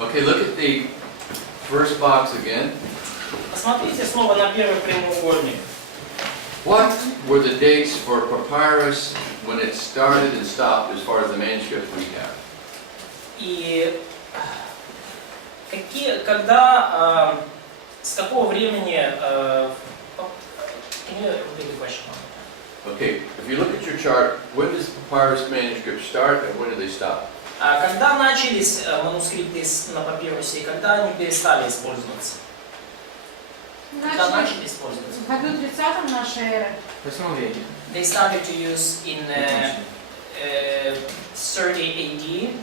Okay, look at the first box again. Посмотрите снова на первый прямоугольник. What were the dates for papyrus when it started and stopped as far as the manuscripts we have? И с какого времени, Okay, if you look at your chart, when does papyrus manuscript start and when do they stop? Когда начались манускрипты на папирусе и когда они перестали использоваться? Когда начали использоваться? В году 30 нашей эры. В 8 веке. They started to use in 30 AD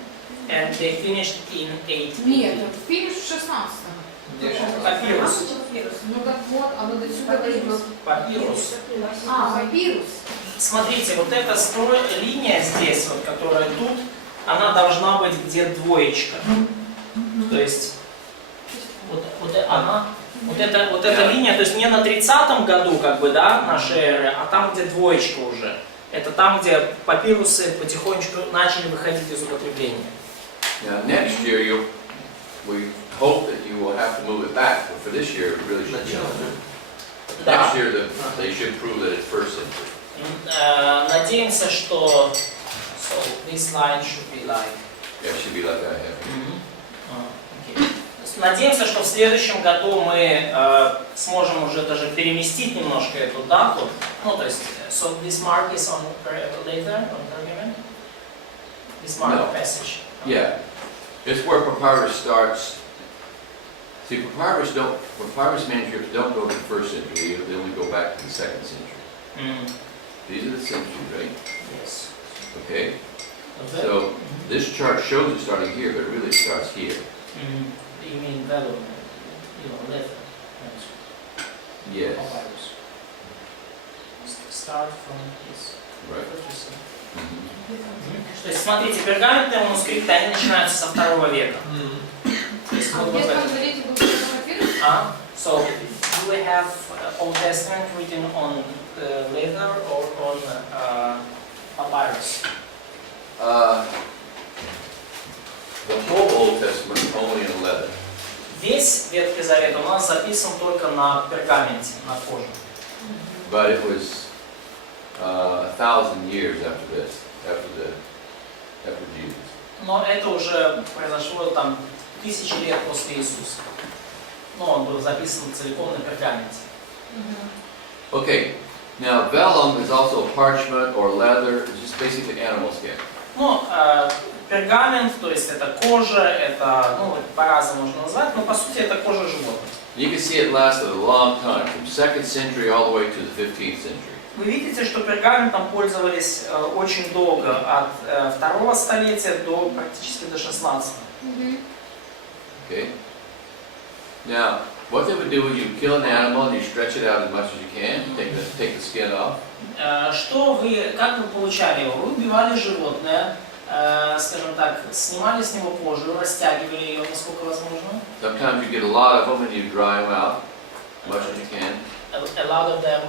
and they finished in 8. Нет, финиш в 16-м. Папирус. Ну так вот, а вот отсюда идет. Папирус. Папирус. Смотрите, вот эта линия здесь, вот, которая тут, она должна быть где двоечка. То есть вот эта линия, то есть не на 30-м году, как бы, да, нашей эры, а там, где двоечка уже. Это там, где папирусы потихонечку начали выходить из употребления. Now next year we hope that you will have to move it back, but for this year it really should be on there. Да. Next year they should prove that it's first century. Надеемся, что so this line should be like. Yeah, it should be like I have. Okay. Надеемся, что в следующем году мы сможем уже даже переместить немножко эту дату. Ну, то есть, so this mark is on later on argument. This mark passage. Yeah, it's where papyrus starts. See, papyrus manuscripts don't go to the first century; they only go back to the second century. These are the centuries, right? Yes. Okay. So this chart shows it starting here, but it really starts here. You mean vellum, leather? Yes. Papyrus. Start from this. Right. То есть, смотрите, пергаментные манускрипты, они начинаются со 2 века. То есть, А где там говорите, был папирус? So, do we have Old Testament written on leather or on papyrus? The whole Old Testament is only in leather. Весь Ветхий Завет у нас записан только на пергаменте, на коже. But it was 1,000 years after this, after Jesus. Но это уже произошло там 1000 лет после Иисуса. Но он был записан целиком на пергаменте. Okay, now vellum is also parchment or leather. It's just basically animal skin. Ну, пергамент, то есть это кожа, это, ну, по-разному можно назвать, но по сути это кожа животных. You can see it lasted a long time, from 2nd century all the way to the 15th century. Вы видите, что пергаментом пользовались очень долго, от 2 столетия до практически до 16-го. Okay. Now, what they would do is you kill an animal and you stretch it out as much as you can, take the skin off. Как вы получали его? Вы убивали животное, скажем так, снимали с него кожу, растягивали ее, насколько возможно. Sometimes you get a lot of them and you dry them out as much as you can. A lot of them.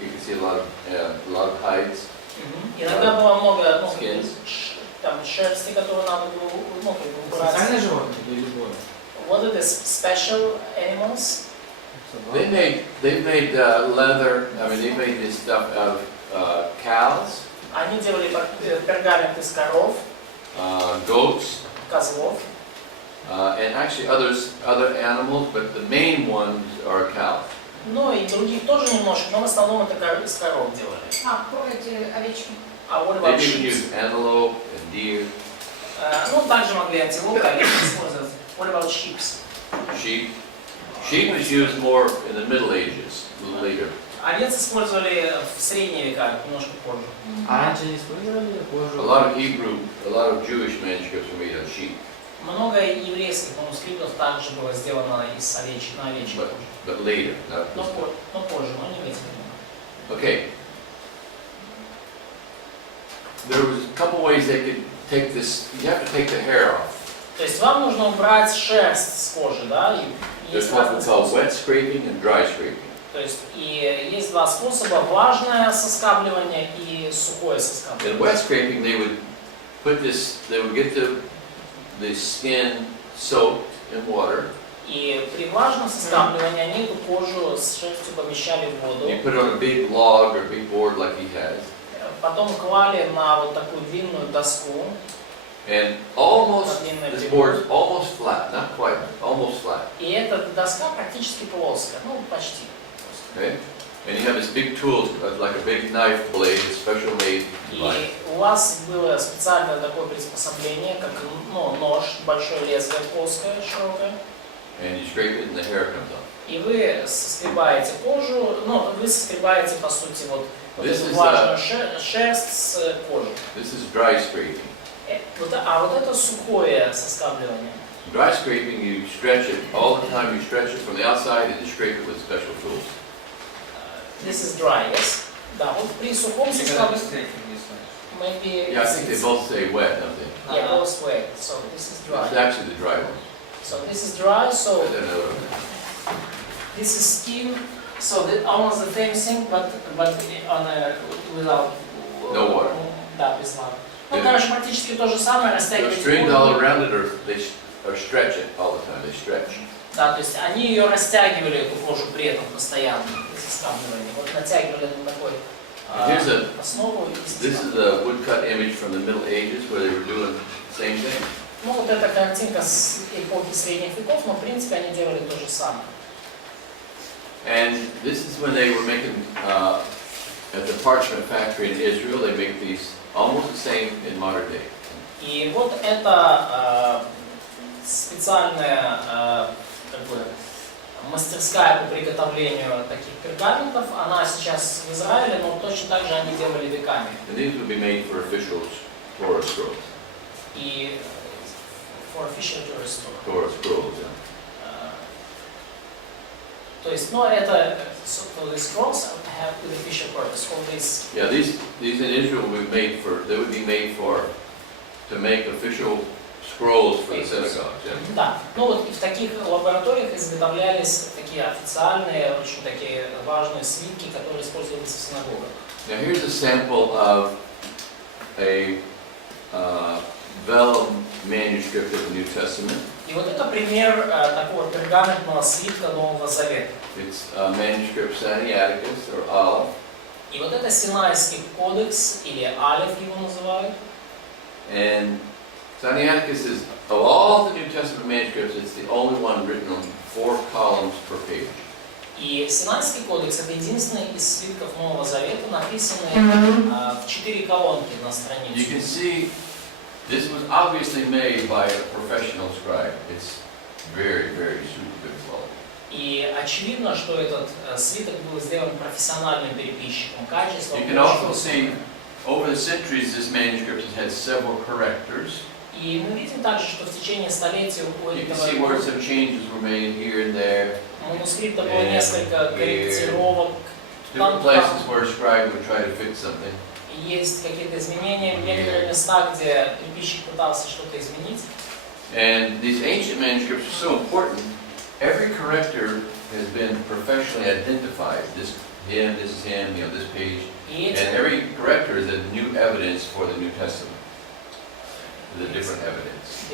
You can see a lot of hides. Иногда было много Skins. шерсти, которую надо было убрать. Специальное животное или любое? What are the special animals? They made leather. I mean, they made this stuff out of cows, Они делали пергамент из коров, goats, козлов, and actually other animals, but the main ones are cows. ну и других тоже немножко, но в основном это из коров делали. Эти овечки. А what They about even sheep? use antelope and deer. Ну также могли антилопы, использовать. What about sheep? Sheep is used more in the Middle Ages, a little later. Овец использовали в средние века, немножко позже. А раньше не использовали кожу? A lot of Jewish manuscripts were made of sheep. Много еврейских манускриптов также было сделано из овечьей кожи. But later, not Но this time. позже, но не в эти времена. Okay. There was a couple ways they could take this. You have to take the hair off. То есть вам нужно убрать шерсть с кожи, да? There's what we call wet scraping and dry scraping. То есть и есть два способа: влажное соскабливание и сухое соскабливание. In wet scraping, they would get the skin soaked in water. И при влажном соскабливании они эту кожу с шерстью помещали в воду. You put it on a big log or big board like he has. Потом клали на вот такую длинную доску. And almost, this board is almost flat, not quite, almost flat. И эта доска практически плоская, ну почти. Okay? And you have this big tool, like a big knife blade, a special made device. И у вас было специальное такое приспособление, как нож, большое лезвие плоское, широкое. And you scrape it and the hair comes off. И вы соскребаете кожу, вы соскребаете по сути вот This эту is, влажную шерсть с кожи. This is dry scraping. А вот это сухое соскабливание. Dry scraping, you stretch it all the time. You stretch it from the outside and you scrape it with special tools. This is dry, yes? Да, вот при сухом соскабливании. Maybe. Yeah, I think they both say wet, don't they? Yeah, both wet. So this is dry. It's actually the dry one. So this is dry. So I don't know. this is skin. So almost the same thing, but on a without. No water. Да, без воды. Ну, короче, практически то же самое, They're растягивать stringed all кожу. around it, or stretch it all the time. They stretch. Да, то есть они ее растягивали, эту кожу при этом постоянно, при соскабливании. Вот натягивали на такой Here's a- основу. This is a woodcut image from the Middle Ages where they were doing the same thing. Ну, вот эта картинка с эпохи средних веков, но в принципе они делали то же самое. And this is when they were making, at the parchment factory in Israel, they make these almost the same in modern day. И вот это специальная как бы, мастерская по приготовлению таких пергаментов. Она сейчас в Израиле, но точно так же они делали веками. And these would be made for official Torah scrolls. И for official tourist. Torah scrolls, yeah. То есть, ну, это so the scrolls have the official purpose. All these. Yeah, these in Israel would be made for, they would be made for, to make official scrolls for the synagogues, yeah. Да. Ну вот и в таких лабораториях изготовлялись такие официальные, очень такие важные свитки, которые использовались в синагогах. Now here's a sample of a vellum manuscript of the New Testament. И вот это пример такого пергаментного свитка Нового Завета. It's a manuscript Sinaiticus or Aleph. И вот это Синайский кодекс, или Алеф его называют. And Sinaiticus is, of all the New Testament manuscripts, it's the only one written on 4 columns per page. И Синайский кодекс это единственный из свитков Нового Завета, написанный в 4 колонки на страницу. You can see this was obviously made by a professional scribe. It's very, very super good quality. И очевидно, что этот свиток был сделан профессиональным переписчиком. Качество You can also see over the centuries this manuscript has had several correctors. И мы видим также, что в течение столетий у You can see where some changes were made here and there. манускрипта было несколько корректировок. Different places where a scribe would try to fix something. Есть какие-то изменения в некоторых местах, где переписчик пытался что-то изменить. And these ancient manuscripts are so important. Every corrector has been professionally identified. This him, this is him, this page. И And every corrector is a new evidence for the New Testament. The different evidence.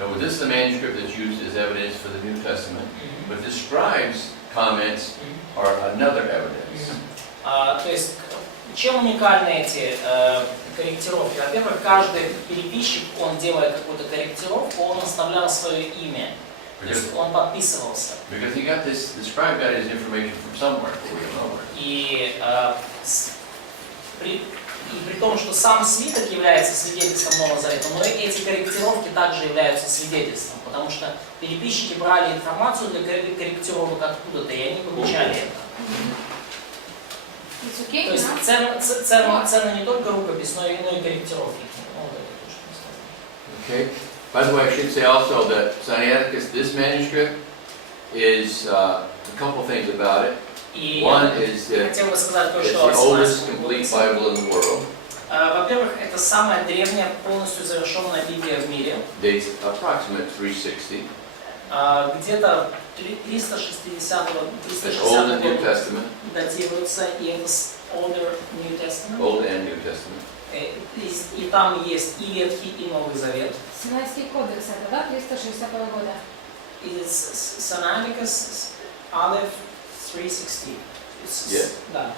Now, this is the manuscript that's used as evidence for the New Testament, but the scribe's comments are another evidence. То есть, чем уникальны эти корректировки? Во-первых, каждый переписчик, он делая какую-то корректировку, он оставлял свое имя. То есть он подписывался. Because he got this, the scribe got his information from somewhere, but we don't know where. И при том, что сам свиток является свидетельством Нового Завета, но эти корректировки также являются свидетельством, потому что переписчики брали информацию для корректировок откуда-то, и они получали это. То есть ценно не только рукопись, но и корректировки. Okay. By the way, I should say also that Sinaiticus, this manuscript, is a couple things about it. One is that хотел бы сказать it's кое-что the о oldest Синайском complete кодексе. Bible in the world. Во-первых, это самая древняя, полностью завершенная Библия в мире. Dates approximate 360. Где-то 360 It's Old and New года Testament. датируется, и это Older New Testament. Old and New Testament. И там есть и Ветхий, и Новый Завет. Синайский кодекс это, да, 360 года. Из Sinaiticus Aleph 360. Yes. Да,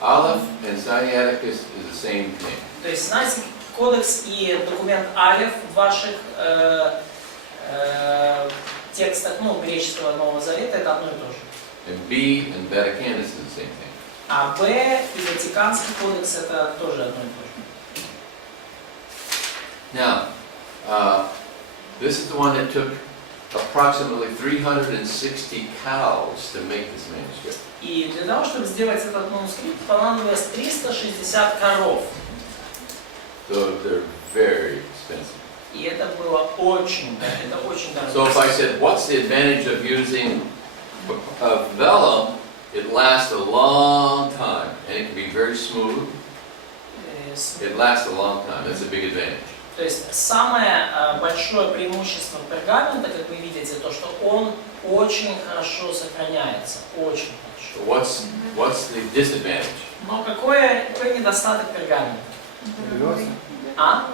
да. Aleph and Sinaiticus is the same thing. То есть Синайский кодекс и документ Алеф в ваших текстах, ну, греческого Нового Завета, это одно и то же. And B and Vaticanus is the same thing. А Б и Ватиканский кодекс это тоже одно и то же. Now, this is the one that took approximately 360 cows to make this manuscript. И для того, чтобы сделать этот манускрипт, понадобилось 360 коров. So they're very expensive. И это было очень дорого. So if I said, what's the advantage of using vellum? It lasts a long time, and it can be very smooth. It lasts a long time. That's a big advantage. То есть самое большое преимущество пергамента, как вы видите, то, что он очень хорошо сохраняется. Очень хорошо. So what's the disadvantage? Но какой недостаток пергамента? Рвется. А?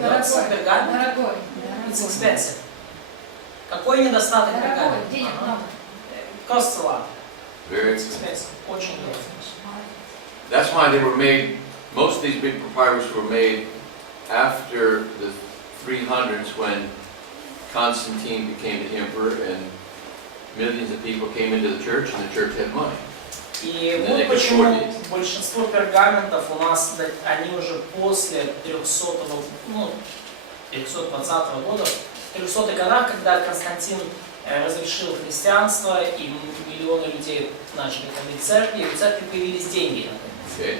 Дорогой. Рвется пергамент? Дорогой. It's expensive. Какой недостаток Дорогой. пергамента? Денег много. Costs a lot. Very It's expensive. expensive. Очень дорого. That's why they were made. Most of these big papyrus were made after the 300s, when Constantine became the emperor, and millions of people came into the church, and the church had money. И вот почему большинство пергаментов у нас, они уже после 300-го, ну, 320 года, в 300-х годах, когда Константин разрешил христианство, и миллионы людей начали ходить в церкви, и в церкви появились деньги. Okay.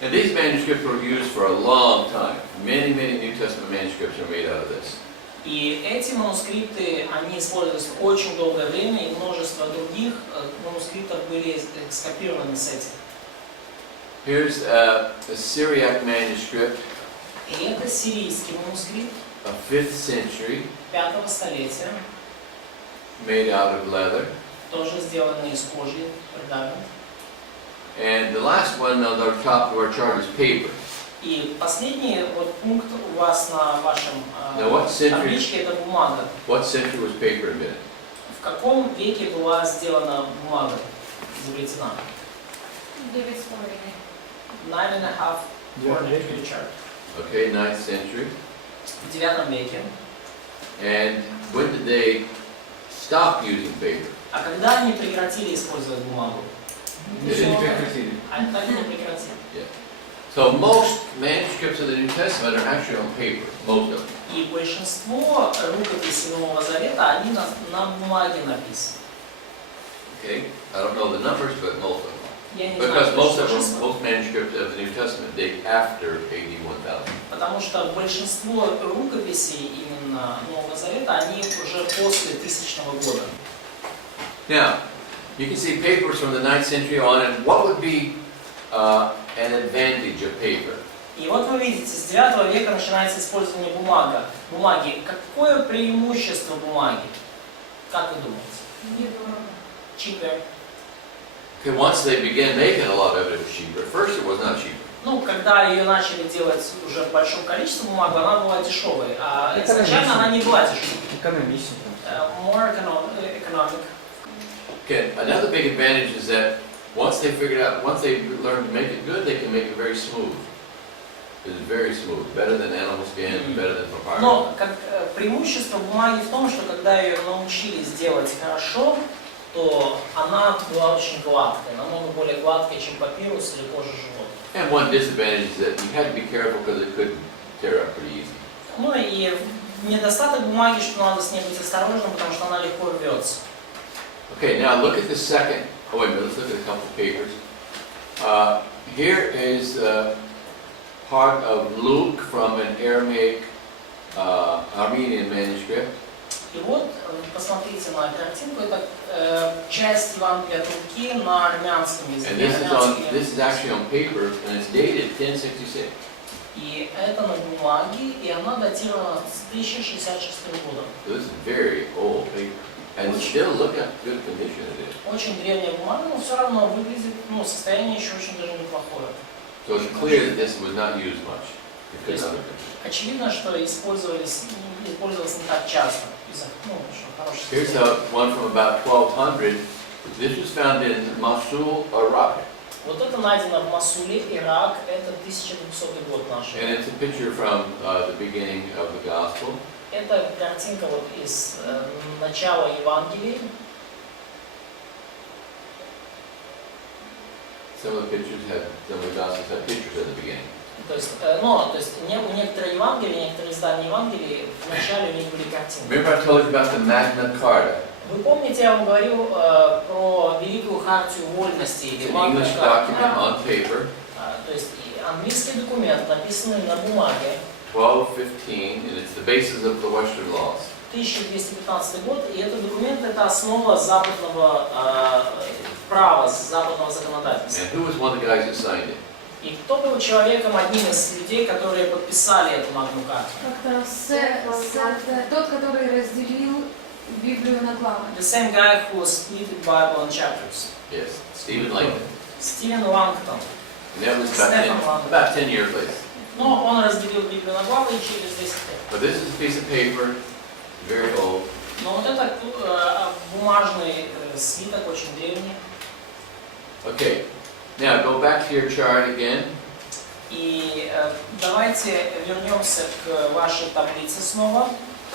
And these manuscripts were used for a long time. Many New Testament manuscripts are made out of this. И эти манускрипты, они использовались очень долгое время, и множество других манускриптов были скопированы с этим. Here's a Syriac manuscript И это сирийский манускрипт of 5th century, 5-го столетия, made out of leather. тоже сделанный из кожи, пергамент. And the last one on our top of our chart is paper. И последний вот пункт у вас на вашем Now what century? табличке это бумага. What century was paper invented? В каком веке была сделана бумага, изобретена? 9,5. 9.5 according to the chart. Okay, 9th century. В 9 веке. And when did they stop using paper? А когда они прекратили использовать бумагу? Еще не прекратили. Они так и не прекратили. So most manuscripts of the New Testament are actually on paper, most of them. И большинство рукописей Нового Завета, они на бумаге написаны. Okay, I don't know the numbers, but most of them. Я не Because знаю, most точно of them, число. most manuscripts of the New Testament date after AD 1000. Потому что большинство рукописей именно Нового Завета, они уже после 1000-го года. Now, you can see papers from the 9th century on, and what would be an advantage of paper? И вот вы видите, с 9 века начинается использование бумаги. Какое преимущество бумаги? Как вы думаете? Недорого. Cheaper. Okay, once they began making a lot of it, it was cheaper. At first, it was not cheaper. Ну, когда ее начали делать уже в большом количестве бумаги, она была дешевой, а Это изначально она не была дешевой. Экономично. More economic. Okay, another big advantage is that once they learned to make it good, they can make it very smooth. It's very smooth, better than animal skin, better than papyrus. Но как преимущество бумаги в том, что когда ее научились делать хорошо, то она была очень гладкая, намного более гладкая, чем папирус или кожа животных. And one disadvantage is that you had to be careful because it could tear up pretty easy. Ну и недостаток бумаги, что надо с ней быть осторожным, потому что она легко рвется. Okay, now look at the second. Oh wait a minute, let's look at a couple of papers. Here is part of Luke from an Aramaic Armenian manuscript. И вот, посмотрите на картинку, это часть Евангелия от Луки на армянском And языке. this is actually on paper, and it's dated 1066. И это на бумаге, и она датирована с 1066 годом. So this is very old paper. And still look at good condition it is. Очень древняя бумага, но все равно выглядит, ну, состояние еще очень даже неплохое. So it's clear that this was not used much. Because Yes. of it. Очевидно, что использовался не так часто. Ну, что хороший Here's one from about 1200. This was found in Mosul, Iraq. Вот это найдено в Масуле, Ирак, это 1200 год нашей. And it's a picture from the beginning of the gospel. Это картинка вот из начала Евангелия. Some of the gospels have pictures at the beginning. То есть, у некоторых Евангелий, некоторые издания Евангелий, в начале у них были картинки. Remember I told you about the Magna Carta? Вы помните, я вам говорил про Великую Хартию Вольности It's или an Магна English Карту? document on paper, То есть английский документ, написанный на бумаге, 1215, and it's the basis of the Western laws. 1215 год, и этот документ это основа западного права, западного законодательства. And who was one of the guys that signed it? И кто был человеком, одним из людей, которые подписали эту Магну Карту? Как-то тот, который разделил Библию на главы. The same guy who split the Bible in chapters. Yes, Stephen Langton. Стивен Лангтон. And that was Стефан Лангтон. about 10 years later. Но он разделил Библию на главы и через 10 лет. But this is a piece of paper, very old. Но вот это бумажный свиток, очень древний. Okay, now go back to your chart again. И давайте вернемся к вашей таблице снова.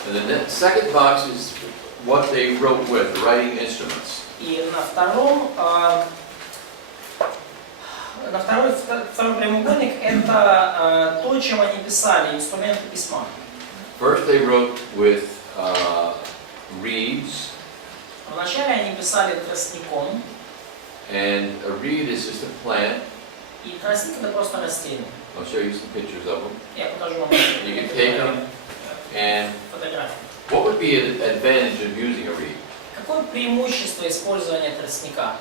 And the second box is what they wrote with, the writing instruments. И на второй прямоугольник это то, чем они писали, инструменты письма. First they wrote with reeds. Вначале они писали тростником, And a reed is just a plant. и тростник это просто растение. I'll show you some pictures of them. Я покажу вам You can take them. And фотографии. what would be an advantage of using a reed? Какое преимущество использования тростника?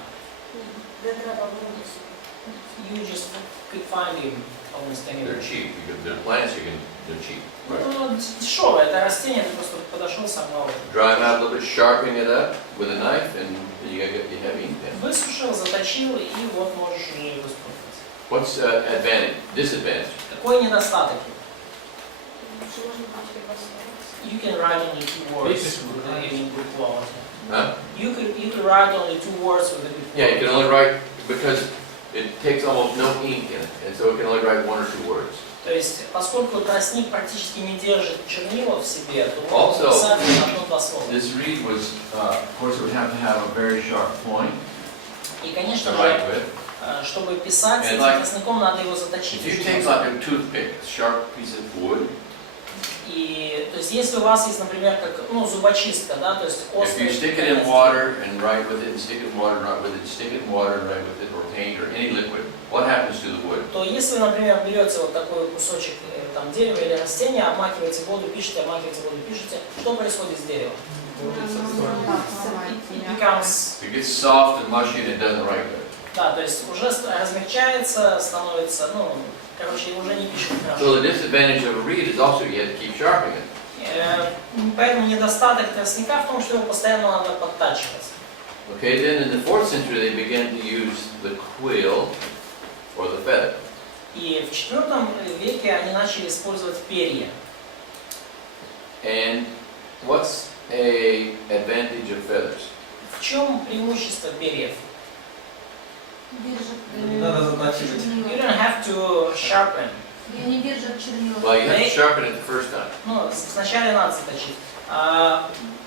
You just could find him almost They're anywhere. cheap. They're plants. They're cheap. Right. Ну, дешевое, это растение, ты просто подошел, сорвал. Dry them out a little bit, sharpen it up with a knife, and you have ink pen. Высушил, заточил, и вот можешь уже его использовать. What's advantage? Disadvantage? Какой недостаток? You can write only 2 words with a good quality. Huh? You could write only 2 words with a good quality. Yeah, you can only write because it takes almost no ink in it, and so it can only write 1 or 2 words. То есть, поскольку тростник практически не держит чернила в себе, то Also, можно писать одно-два слова. This reed was, of course, it would have to have a very sharp point И, to конечно write же, with. чтобы писать And этим like- тростником, надо его заточить. If you take like a toothpick, a sharp piece of wood, И, то есть, если у вас есть, например, как, зубочистка, да, то есть if острый you stick it in water and write with it, and stick it in water and write with it, stick it in water and write with it, or paint or any liquid, what happens to the wood? то если вы, например, берете вот такой кусочек там, дерева или растения, обмакиваете в воду, пишете, обмакиваете в воду, пишете, что происходит с деревом? It becomes, It gets soft and mushy and it doesn't write good. да, то есть уже размягчается, становится, короче, уже не пишет хорошо. So the disadvantage of a reed is also you have to keep sharpening it. Поэтому недостаток тростника в том, что его постоянно надо подтачивать. Okay, then in the 4th century they began to use the quill or the feather. И в IV веке они начали использовать перья. And what's a advantage of feathers? В чем преимущество перьев? Не надо затачивать. You don't have to sharpen. И они держат чернила. Well, you have to sharpen it the first time. Сначала надо заточить.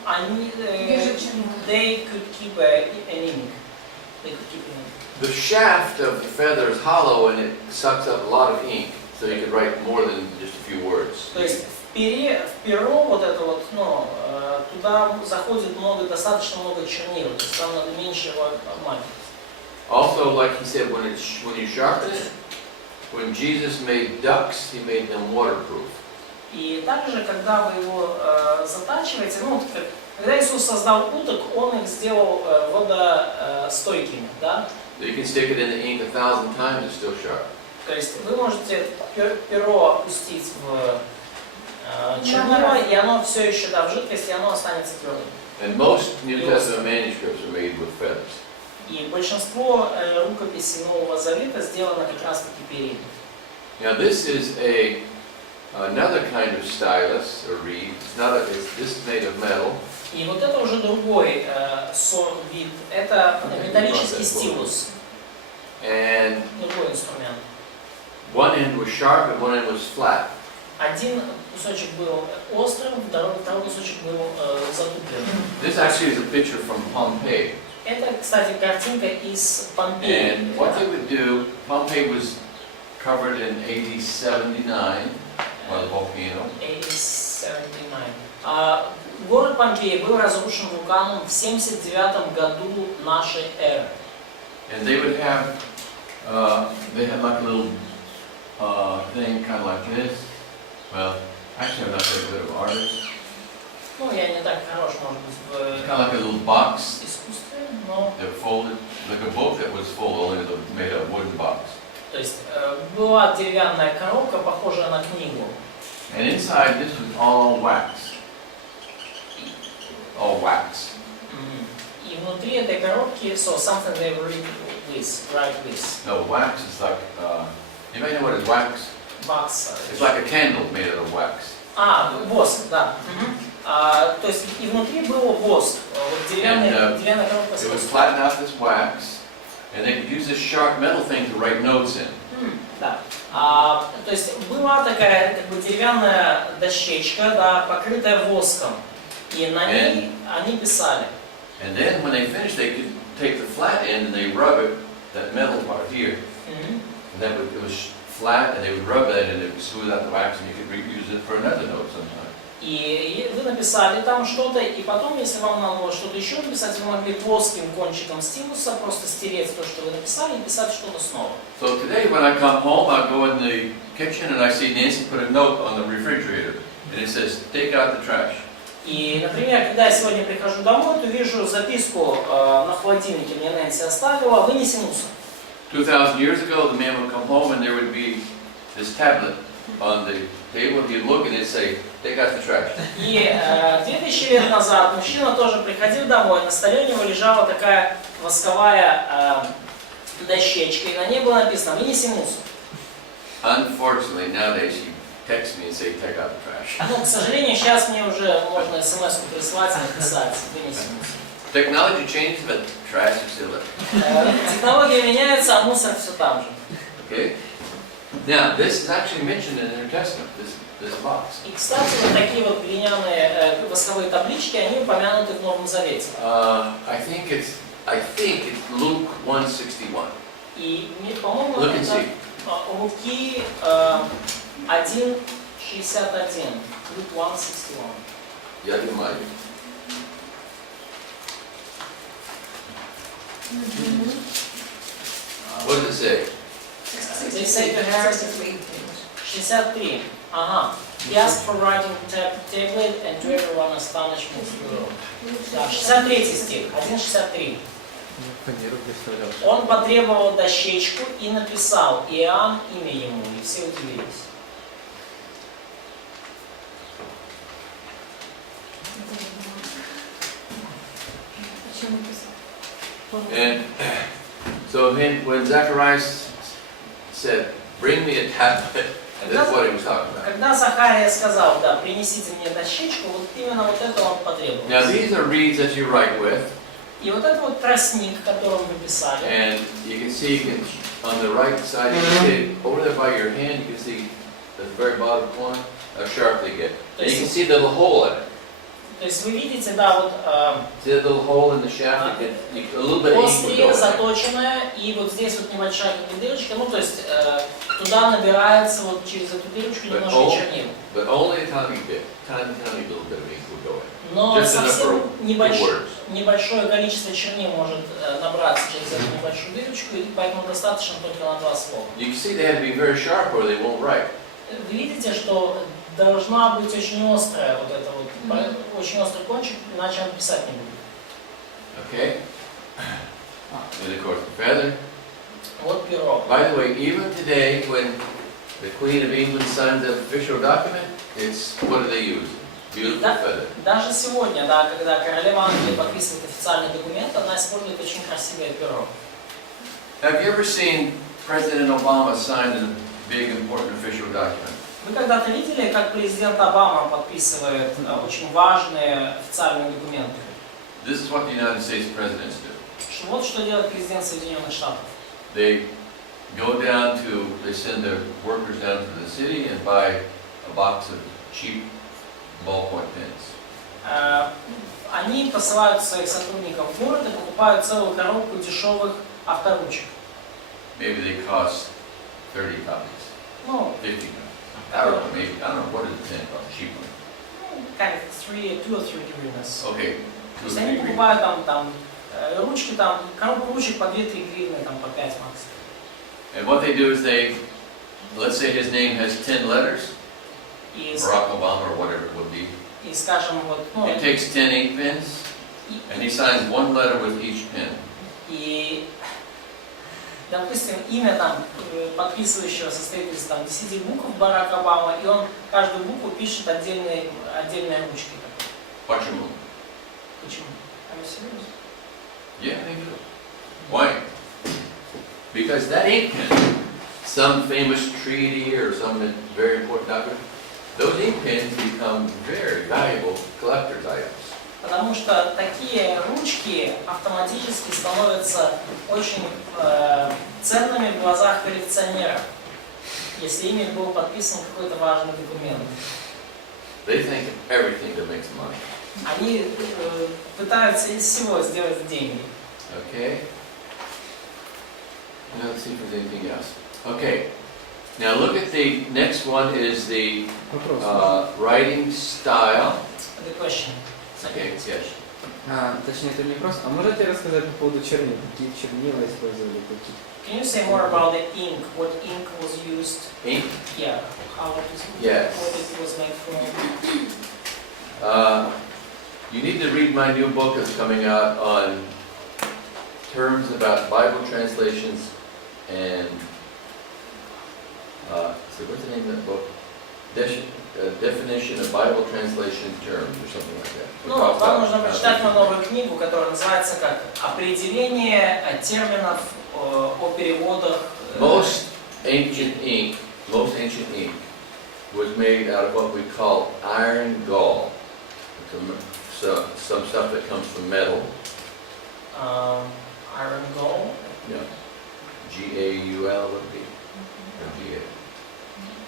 Они, Держат чернила. they could keep an ink. They could keep an ink. The shaft of the feather is hollow and it sucks up a lot of ink, so you can write more than just a few words. То есть в перо вот это вот, туда заходит достаточно много чернил, то есть там надо меньше его обмакивать. Also, like he said, when you sharpen it, when Jesus made ducks, he made them waterproof. И также, когда вы его затачиваете, когда Иисус создал уток, Он их сделал водостойкими, да? So you can stick it in the ink 1,000 times, it's still sharp. То есть вы можете перо опустить в чернила, и оно все еще в жидкости, и оно останется твердым. And most New Testament manuscripts are made with feathers. И большинство рукописей Нового Завета сделано как раз таки перед. Now this is another kind of stylus or reed. This is made of metal. И вот это уже другой вид. Это металлический стилус. And Другой инструмент. one end was sharp and one end was flat. Один кусочек был острым, второй кусочек был затупленным. This actually is a picture from Pompeii. Это, кстати, картинка из Помпеи. And what they would do, Pompeii was covered in AD 79 by the volcano. AD 79. Город Помпеи был разрушен вулканом в 79 году нашей эры. And they would have, they had like a little thing kind of like this. Well, actually I'm not very good of artist. Ну, я не так хорош, может быть, в Kind of like a little box искусстве, но... that folded, like a book that was full, only made of a wooden box. То есть была деревянная коробка, похожая на книгу. And inside this was all wax. All wax. И внутри этой коробки, so something they read with, write with. No, wax is like, you may know what is wax? Wax. It's like a candle made out of wax. Воск, да. То есть и внутри был воск. Вот деревянная коробка с It was воском. flattened out this wax, and they could use this sharp metal thing to write notes in. Да. То есть была такая как бы деревянная дощечка, да, покрытая воском. И на ней они писали. And then when they finished, they could take the flat end and they rub it, that metal part here. And that it was flat, and they would rub that and it would smooth out the wax, and you could reuse it for another note sometime. И вы написали там что-то, и потом, если вам надо было что-то еще написать, вы могли плоским кончиком стилуса просто стереть то, что вы написали, и писать что-то снова. So today when I come home, I go in the kitchen and I see Nancy put a note on the refrigerator, and it says, take out the trash. И, например, когда я сегодня прихожу домой, то вижу записку на холодильнике, мне Нэнси оставила, вынеси мусор. 2,000 years ago, the man would come home and there would be this tablet on the table. He'd look and it'd say, take out the trash. И 2000 лет назад мужчина тоже приходил домой, на столе у него лежала такая восковая дощечка, и на ней было написано «Вынеси мусор». Unfortunately, nowadays you text me and say, take out the trash. Но, к сожалению, сейчас мне уже можно смс-ку прислать и написать «Вынеси мусор». Technology changes, but trash is still there. Технологии меняются, а мусор все там же. Okay? Now, this is actually mentioned in the New Testament, this box. И, кстати, вот такие вот глиняные восковые таблички, они упомянуты в Новом Завете. I think it's Luke 1:61. И, по-моему, Look and это see. Луки 1:61. Luke 1:61. Я думаю. What does it say? They say to her 63. Ага. He asked for writing tablet and to everyone astonishment grew. Да, 63 стих, 1:63. Он потребовал дощечку и написал Иоанн имя ему, и все удивились. And so when Zacharias said, bring me a tablet, that's what he was talking about. Когда Захария сказал, да, принесите мне дощечку, вот именно вот это он потребовал. Now these are reeds that you write with. И вот это вот тростник, которым вы писали. And you can see, on the right side, you can see, over there by your hand, you can see the very bottom corner, how sharp they get. And you can see the little hole in it. То есть вы видите, да, вот See that little hole in the shaft? A little bit of ink would go острие in. заточенное, и вот здесь вот небольшая как бы дырочка, ну то есть туда набирается вот через эту дырочку немножко чернил. But only a tiny bit, tiny little bit of ink would go in. Но Just enough совсем for words. небольшое количество чернил может набраться через эту небольшую дырочку, и поэтому достаточно только на 2 слова. You can see they have to be very sharp or they won't write. Вы видите, что должна быть очень острая вот эта вот, очень острый кончик, иначе он писать не будет. Okay? And of course the feather. Вот перо. By the way, even today when the Queen of England signs an official document, it's, what do they use? Beautiful Да. feather. Даже сегодня, да, когда королева Англии подписывает официальный документ, она использует очень красивое перо. Have you ever seen President Obama sign a big important official document? Вы когда-то видели, как президент Обама подписывает очень важные официальные документы? This is what the United States presidents do. Вот что делает президент Соединенных Штатов. They send their workers down to the city and buy a box of cheap ballpoint pens. Они посылают своих сотрудников в город и покупают целую коробку дешевых авторучек. Maybe they cost 30 copies, Ну, 50 copies. I don't know, maybe, I don't know, what is the 10 cost? Cheap one. kind of 2 or 3 гривнас. Okay. То есть они покупают там ручки, там, коробку ручек по 2-3 гривны, там, по 5 максимум. And what they do is let's say his name has 10 letters, Barack Obama or whatever it would be. И скажем, вот, He takes 10 ink pens, and he signs one letter with each pen. И, допустим, имя там подписывающего состоит из там 10 букв Барак Обама, и он каждую букву пишет отдельной ручкой. Почему? Почему? Are you serious? Yeah, they do. Why? Because that ink pen, some famous treaty or some very important document, those ink pens become very valuable collector's items. Потому что такие ручки автоматически становятся очень ценными в глазах коллекционеров, если ими был подписан какой-то важный документ. They think of everything that makes money. Они пытаются из всего сделать деньги. Okay. Now let's see if there's anything else. Okay. Now look at the next one is the Вопрос. writing style. The question. Okay, yes. Точнее, это не вопрос. А можете рассказать по поводу чернил? Какие чернила использовали? Какие? Can you say more about the ink? What ink was used? Ink? Yeah. How it was, Yes. what it was made from? You need to read my new book that's coming out on terms about Bible translations and so what's the name of that book? Definition of Bible translation terms or something like that. Ну, вам нужно прочитать мою новую книгу, которая называется как «Определение терминов о переводах». Most ancient ink was made out of what we call iron gall. Some stuff that comes from metal. Iron gall. Yeah. G-A-U-L would be. Or G-A.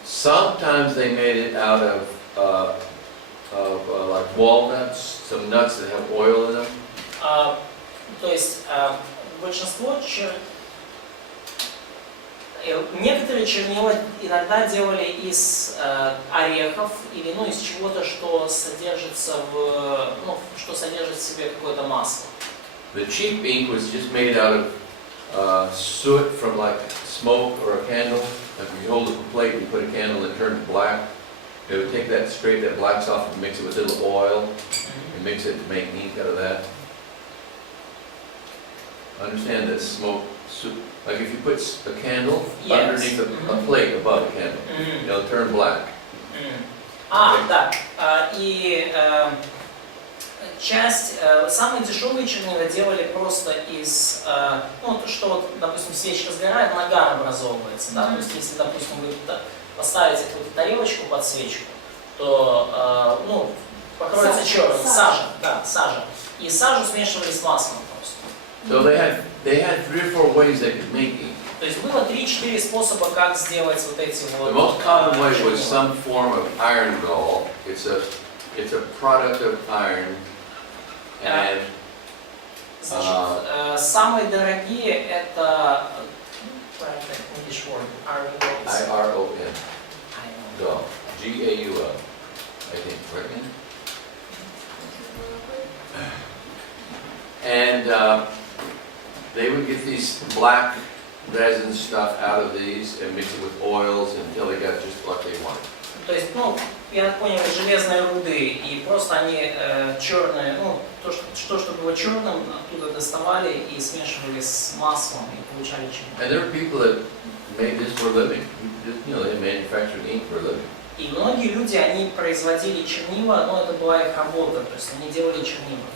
Sometimes they made it out of like walnuts, some nuts that have oil in them. То есть большинство некоторые чернила иногда делали из орехов или из чего-то, что содержится что содержит в себе какое-то масло. The cheap ink was just made out of soot from like smoke or a candle. Like if you hold up a plate and you put a candle and it turns black, they would take that, scrape that blacks off and mix it with a little oil and mix it to make ink out of that. Understand that smoke, like if you put a candle underneath a plate above a candle, it'll turn black. Да. И самые дешевые чернила делали просто из, что вот, допустим, свечка сгорает, нагар образовывается, да, то есть если, допустим, вы поставите какую-то тарелочку под свечку, то, покроется черным, сажа, и сажу смешивали с маслом просто. So they had 3 or 4 ways they could make ink. То есть было 3-4 способа, как сделать вот эти вот. The most common way was some form of iron gall. It's a product of iron. And Значит, самые дорогие это English word, iron gall. I-R-O-N. Gall. G-A-U-L. I think, right? And they would get these black resin stuff out of these and mix it with oils until they got just what they wanted. То есть, я так понял, железные руды, и просто они черные, что было черным, оттуда доставали и смешивали с маслом и получали черный. And there were people that made this for a living. They manufactured ink for a living. И многие люди, они производили чернила, но это была их работа, то есть они делали чернила.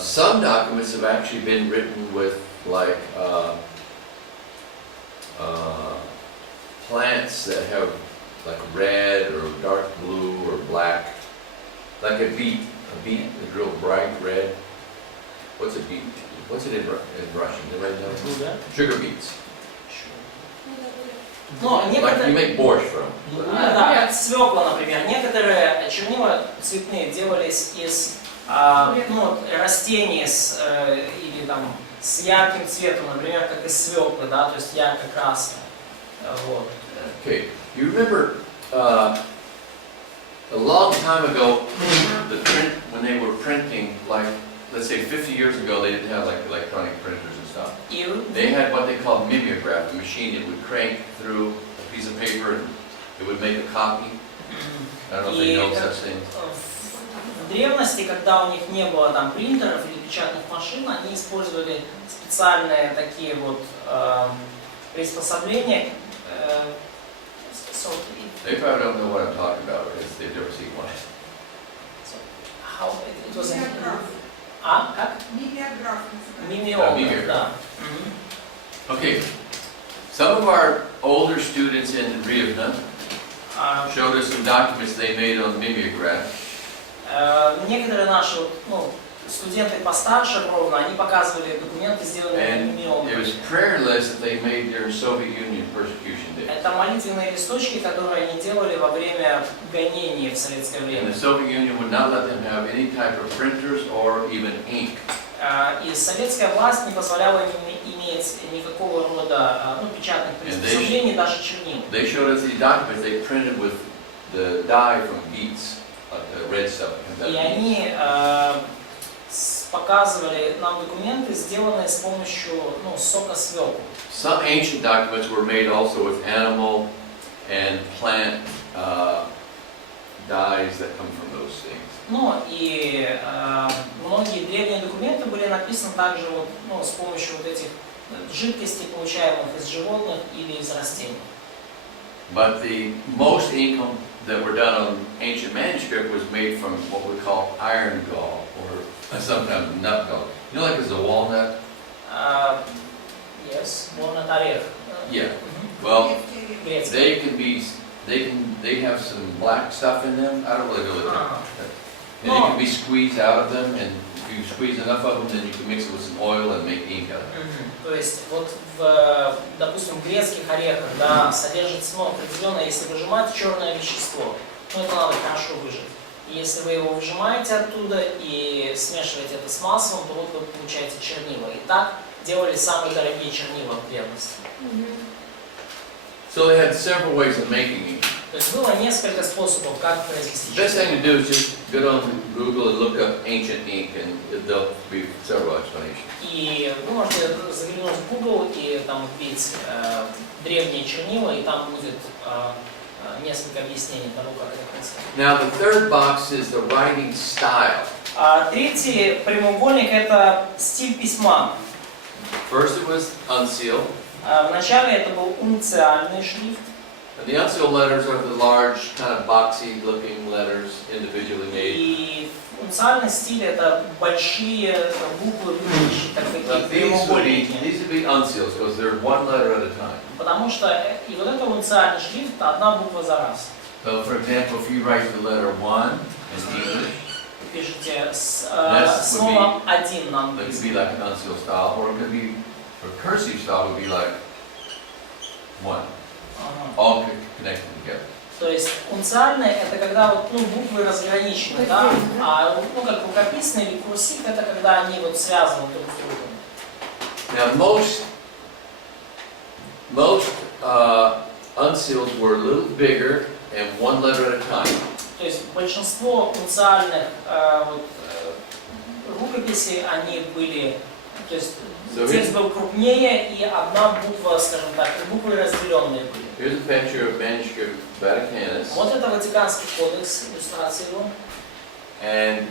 Some documents have actually been written with like plants that have like red or dark blue or black, like a beet. A beet is real bright red. What's a beet? What's it in Russian? Anybody know? Sugar beets. Но Like you некоторые, make borscht from. да, как свекла, например, некоторые чернила цветные делались из растений или там с ярким цветом, например, как из свеклы, да, то есть ярко-красные. Вот. Okay, you remember a long time ago, when they were printing, like let's say 50 years ago, they didn't have like electronic printers and stuff. They had what they called mimeograph, a machine that would crank through a piece of paper and it would make a copy. I don't know if they know such things. В древности, когда у них не было там принтеров или печатных машин, они использовали специальные такие вот приспособления. They probably don't know what I'm talking about because they've never seen one. How it was как? Мимиограф. Мимиограф, да. Okay, some of our older students in Rivne showed us some documents they made on mimeograph. Некоторые наши студенты постарше ровно, они показывали документы, сделанные на And it was мимиографе. prayer lists that they made during Soviet Union persecution days. Это молитвенные листочки, которые они делали во время гонений в советское And время. the Soviet Union would not let them have any type of printers or even ink. И советская власть не позволяла им иметь никакого рода печатных приспособлений, даже чернил. They showed us these documents they printed with the dye from beets, the red stuff. И они показывали нам документы, сделанные с помощью сока свеклы. Some ancient documents were made also with animal and plant dyes that come from those things. И многие древние документы были написаны также с помощью этих жидкостей, получаемых из животных или из растений. But the most ink that were done on ancient manuscript was made from what we call iron gall or sometimes nut gall. You know, like it's a walnut? Yes, walnut орех. Yeah. Well, Грецкий. they have some black stuff in them. I don't really know what Ага. and they can be squeezed out of them, and if you squeeze enough of them, then you can mix it with some oil and make ink out of it. То есть вот в, допустим, грецких орехах, да, содержится определенное, если выжимать черное вещество, это надо хорошо выжать. И если вы его выжимаете оттуда и смешиваете это с маслом, то вот вы получаете чернила. И так делали самые дорогие чернила в древности. So they had several ways of making ink. То есть было несколько способов, как произвести The best thing to чернила. do is just go on Google and look up ancient ink, and there'll be several explanations. И вы можете заглянуть в Google и там вбить древние чернила, и там будет несколько объяснений того, как это происходит. Now the third box is the writing style. Третий прямоугольник – это стиль письма. First it was uncial. Вначале это был унциальный шрифт. And the uncial letters are the large, kind of boxy looking letters, individually made. И унциальный стиль – это большие буквы, выглядящие как Now такие прямоугольники. these would be uncials because they're one letter at a time. Потому что и вот это унциальный шрифт – одна буква за раз. So for example, if you write the letter 1 in English, Пишите This слово «один» на it could английском. be like an uncial style, or it could be, or cursive style would be like 1, all connected together. То есть унциальный – это когда буквы разграничены, да? А как рукописный или курсив – это когда они связаны друг с другом. Now most uncials were a little bigger and one letter at a time. То есть большинство унциальных рукописей, они были, то есть текст был крупнее и одна буква, скажем так, буквы разделенные были. Here's a picture of manuscript Vaticanus, Вот это Ватиканский кодекс, иллюстрация его. and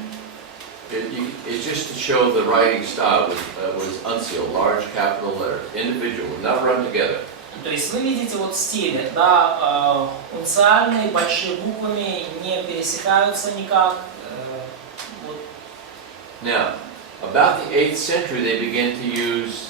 it's just to show the writing style was uncial, large capital letters, individual, not run together. То есть вы видите вот стили, да, унциальные, большие буквами не пересекаются никак. Вот. Now, about the 8th century, they began to use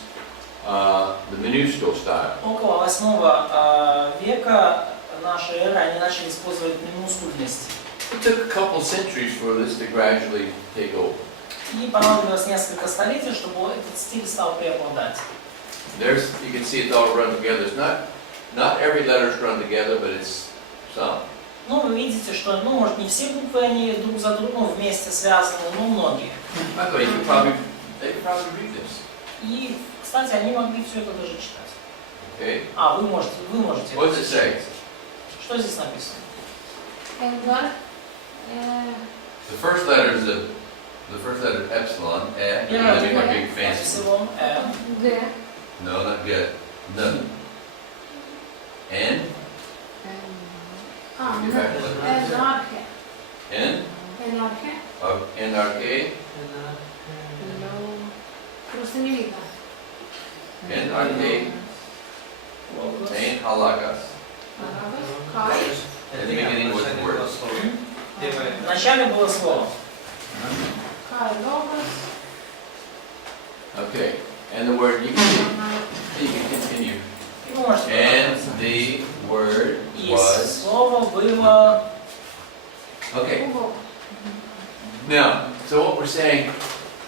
the minuscule style. Около 8 века нашей эры они начали использовать минускульный стиль. It took a couple centuries for this to gradually take over. И понадобилось несколько столетий, чтобы этот стиль стал преобладать. There's, you can see it's all run together. It's not every letter's run together, but it's some. Ну, вы видите, что, ну, может, не все буквы, они друг за другом вместе связаны, но многие. By the way, they could probably read this. И, кстати, они могли все это даже читать. Okay? А, вы можете. What does it say? Что здесь написано? Энгар. The first letter is epsilon, and Первое then буква a big fancy. всего М. Г. No, not good. No. N. Энархе. N. Энархе. NRK. Просто не видно. NRK. And halagas. Кай. In the beginning was the word. В начале было слово. Кай логос. Okay. And the word, you can continue. И вы можете And продолжать. the word И was. слово было... Okay. Now, so what we're saying,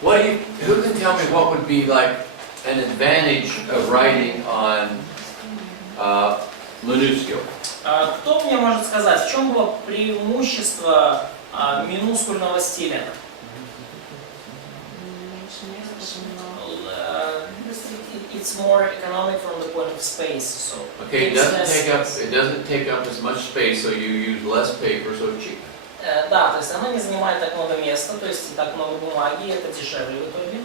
who can tell me what would be like an advantage of writing on minuscule? Кто мне может сказать, в чем было преимущество минускульного стиля? It's more economic from the point of space. So Okay, it it's doesn't less- take up as much space, so you use less paper, so it's cheaper. Да, то есть оно не занимает так много места, то есть и так много бумаги, и это дешевле в итоге.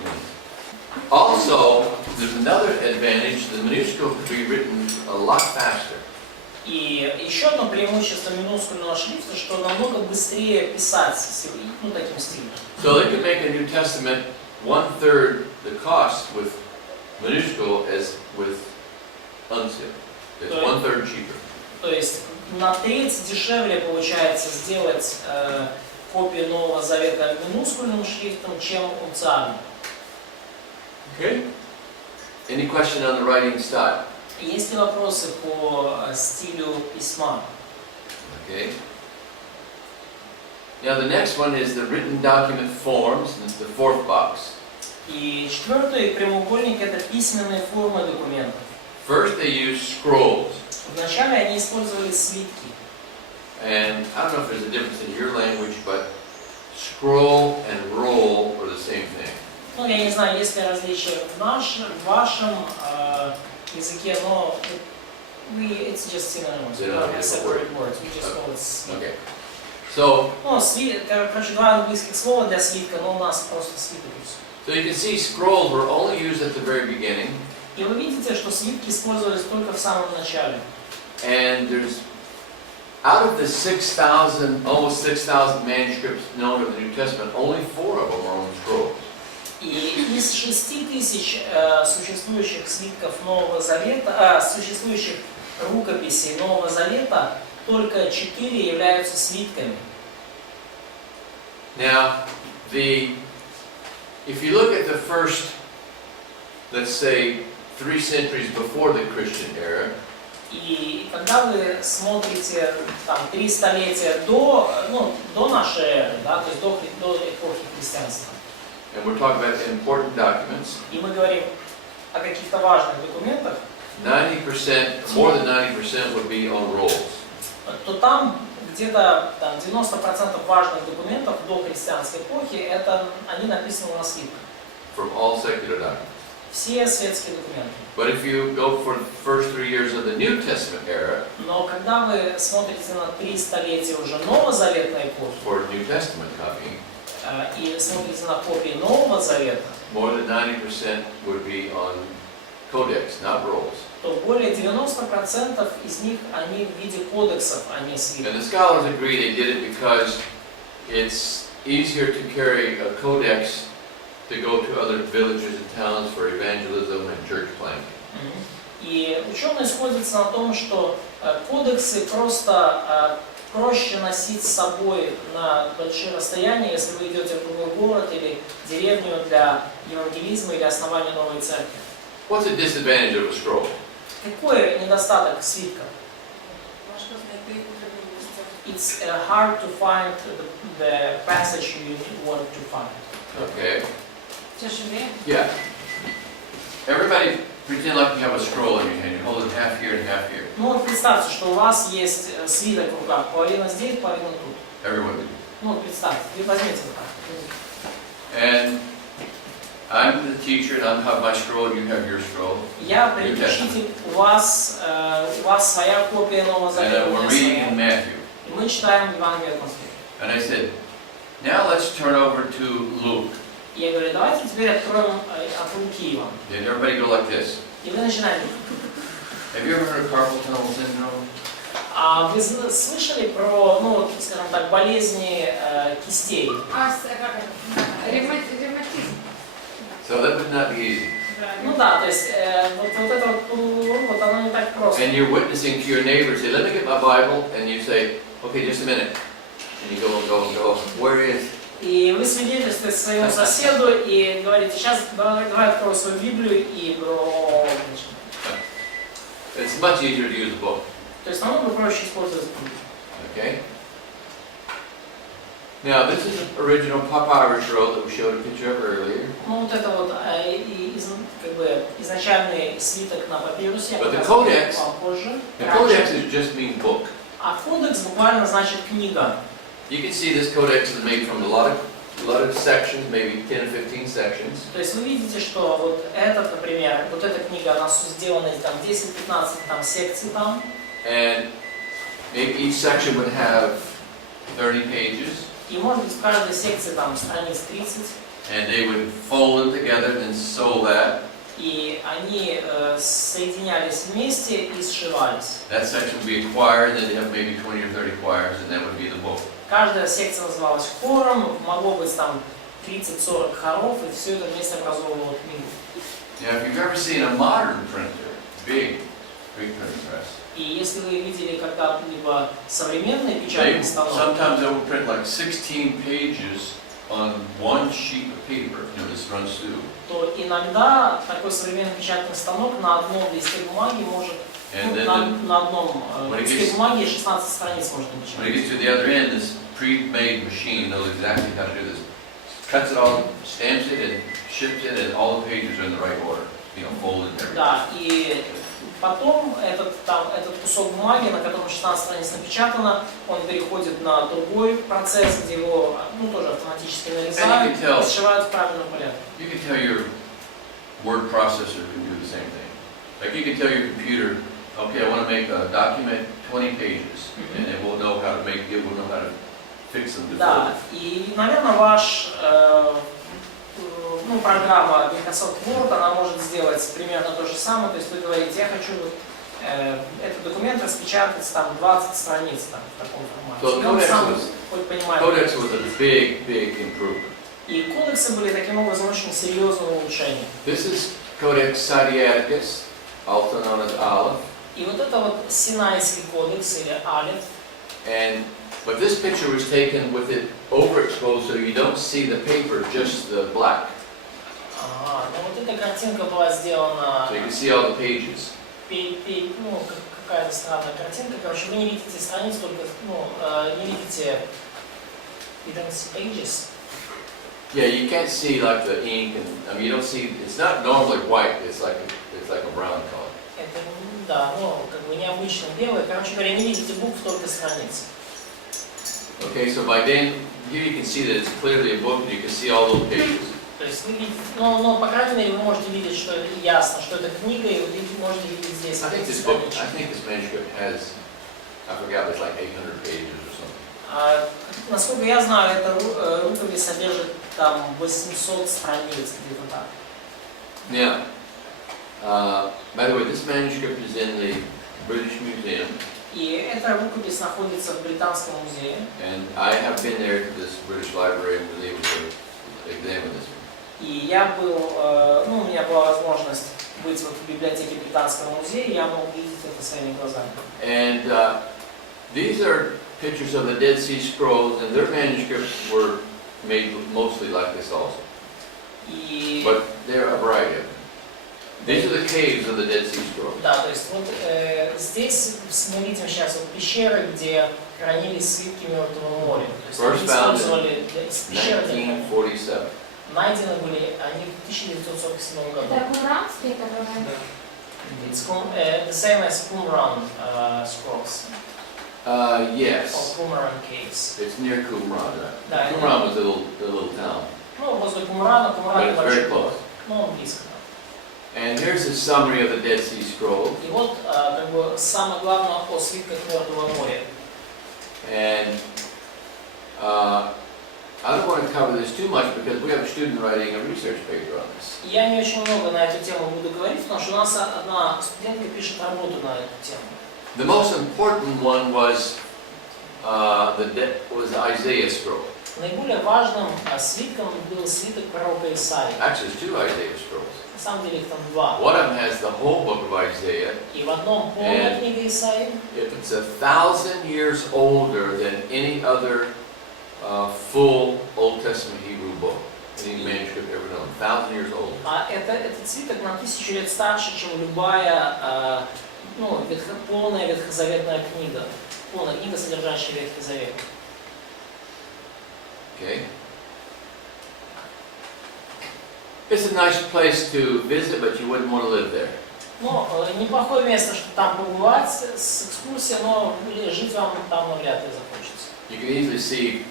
Also, there's another advantage: the minuscule could be written a lot faster. И еще одно преимущество минускульного шрифта, что намного быстрее писать, ну, таким стилем. So they could make a New Testament 1/3 the cost with minuscule as with uncial. It's Right. 1/3 cheaper. То есть на треть дешевле получается сделать копию Нового Завета минускульным шрифтом, чем унциальным. Okay. Any question on the writing style? Есть ли вопросы по стилю письма? Okay. Now the next one is the written document forms. This is the fourth box. И четвертый прямоугольник — это письменные формы документов. First they use scrolls. Вначале они использовали свитки. And I don't know if there's a difference in your language, but scroll and roll are the same thing. Ну, я не знаю, есть ли различия в вашем языке, но it's just synonymous. We don't have separate words. We just call it свиток. Okay. So, Ну, короче, два английских слова для свитка, но у нас просто свиток и всё. so you can see scrolls were only used at the very beginning, И вы видите, что свитки использовались только в самом начале. and there's out of the 6,000, almost 6,000 manuscripts known of the New Testament, only 4 of them are on scrolls. И из 6000 существующих свитков Нового Завета, существующих рукописей Нового Завета, только 4 являются свитками. Now, if you look at the first, let's say, 3 centuries before the Christian era, И когда вы смотрите там 3 столетия до нашей эры, да, то есть до эпохи христианства, and we're talking about important documents, и мы говорим о каких-то важных документах, 90%, more than 90% would be on rolls. то там где-то 90% важных документов до христианской эпохи, они написаны на свитках. From all secular documents. Все светские документы. But if you go for the first 3 years of the New Testament era, Но когда вы смотрите на 3 столетия уже новозаветной эпохи, for New Testament copy, и смотрите на копии Нового Завета, more than 90% would be on codex, not rolls. то более 90% из них они в виде кодексов, а не And свитков. the scholars agree they did it because it's easier to carry a codex to go to other villages and towns for evangelism and church planting. И ученые сходятся на том, что кодексы просто проще носить с собой на большие расстояния, если вы идете в другой город или деревню для евангелизма или основания новой церкви. What's the disadvantage of a scroll? Какой недостаток свитка? It's hard to find the passage you want to find. Okay. Тяжелее. Yeah. Everybody pretend like you have a scroll in your hand. You hold it half here and half here. Ну вот представьте, что у вас есть свиток в руках, половина здесь, половина тут. Everyone do. Ну вот представьте, вы возьмите вот так. And I'm the teacher, and I have my scroll, and you have your scroll. Я предучитель, у вас своя копия Нового And Завета, у we're меня reading своя. in Matthew. И мы читаем Евангелие от Матфея. And I said, now let's turn over to Luke. И я говорю, давайте теперь откроем от Луки Иван. Did everybody go like this? И вы начинаете. Have you ever heard of carpal tunnel syndrome? А вы слышали про, ну, вот, скажем так, болезни кистей? Ревматизм. So that would not be easy. Ну да, то есть вот это вот оно не так просто. And you're witnessing to your neighbor, say, let me get my Bible, and you say, okay, just a minute. And you go, where is? И вы свидетельствуете своему соседу и говорите, сейчас давай открою свою Библию и It's much easier to use a book. То есть намного проще использовать Библию. Okay? Now, this is the original papyrus roll that we showed a picture of earlier. Ну вот это вот как бы изначальный свиток на папирусе. But the codex, позже. the codex is just means book. А кодекс буквально значит книга. You can see this codex is made from a lot of sections, maybe 10 or 15 sections. То есть вы видите, что вот этот, например, вот эта книга, она сделана из там 10-15 там секций там. And maybe each section would have 30 pages. И может быть в каждой секции там страниц 30. And they would fold it together and sew that. И они соединялись вместе и сшивались. That section would be a choir, and then they have maybe 20 or 30 choirs, and that would be the book. Каждая секция называлась хором, могло быть там 30-40 хоров, и все это вместе образовывало книгу. Now, if you've ever seen a modern printer, big printing press, И если вы видели когда-либо современный печатный станок, sometimes they will print like 16 pages on one sheet of paper. You know, this runs through. то иногда такой современный печатный станок на одном листе бумаги может, на одном листе бумаги 16 страниц может When it напечатать. gets to the other end, this pre-made machine knows exactly how to do this. Cuts it all, stamps it, and ships it, and all the pages are in the right order. You know, folded and everything. Да, и потом этот кусок бумаги, на котором 16 страниц напечатано, он переходит на другой процесс, где его тоже автоматически нарезают и сшивают в правильном порядке. You can tell your word processor can do the same thing. Like you can tell your computer, okay, I want to make a document 20 pages, and it will know how to fix them. Да, и, наверное, программа Microsoft Word, она может сделать примерно то же самое, то есть вы говорите, я хочу этот документ распечатать там 20 страниц там, в таком формате. И он сам хоть понимает. Codex was a big improvement. И кодексы были таким образом очень серьезным улучшением. This is Codex Sinaiticus, also known as Aleph. И вот это вот Синайский кодекс или Алеф. But this picture was taken with it overexposed, so you don't see the paper, just the black. Ну вот эта картинка была сделана. So you can see all the pages. Какая-то странная картинка. Короче, вы не видите страниц, только, не видите. You don't see pages. Yeah, you can't see like the ink, and I mean you don't see. It's not normally white. It's like a brown color. Это, да, как бы необычно белое. Короче говоря, не видите букв, только страниц. Okay, so by then here you can see that it's clearly a book, and you can see all those pages. То есть вы видите, но по крайней мере вы можете видеть, что это ясно, что это книга, и вы можете видеть здесь. I think this manuscript has, I forgot, it's like 800 pages or something. Насколько я знаю, эта рукопись содержит там 800 страниц, где-то так. Now, by the way, this manuscript is in the British Museum. И эта рукопись находится в Британском музее. And I have been there to this British Library and was able to examine this one. И я был, у меня была возможность быть вот в библиотеке Британского музея, я мог видеть это своими глазами. And these are pictures of the Dead Sea Scrolls, and their manuscripts were made mostly like this also. И But there are a variety of them. These are the caves of the Dead Sea Scrolls. да, то есть вот здесь мы видим сейчас вот пещеры, где хранились свитки Мертвого моря. То есть они использовали пещеры, 1947. найдены были они в 1947 году. Это кумранские, которые... It's the same as Qumran scrolls, Yes. or Qumran caves. It's near Qumran. Да, Qumran was a little town. Ну, возле Кумрана, But Кумран it's very большой close. город. Ну, он близко. And here's a summary of the Dead Sea Scrolls. И вот, как бы, самое главное о свитках Мертвого моря. And I don't want to cover this too much because we have a student writing a research paper on this. Я не очень много на эту тему буду говорить, потому что у нас одна студентка пишет работу на эту тему. The most important one was Isaiah scroll. Наиболее важным свитком был свиток пророка Исаии. Actually, there's two Isaiah scrolls. На самом деле их там два. One of them has the whole book of Isaiah. И в одном полная книга Исаии. It's 1,000 years older than any other full Old Testament Hebrew book, any manuscript ever known. 1,000 years old. А этот свиток на 1000 лет старше, чем любая полная ветхозаветная книга. Полная книга, содержащая Ветхий Завет. Okay. It's a nice place to visit, but you wouldn't want to live there. Ну, неплохое место, чтобы там побывать с экскурсией, но жить вам там навряд ли захочется. You can easily see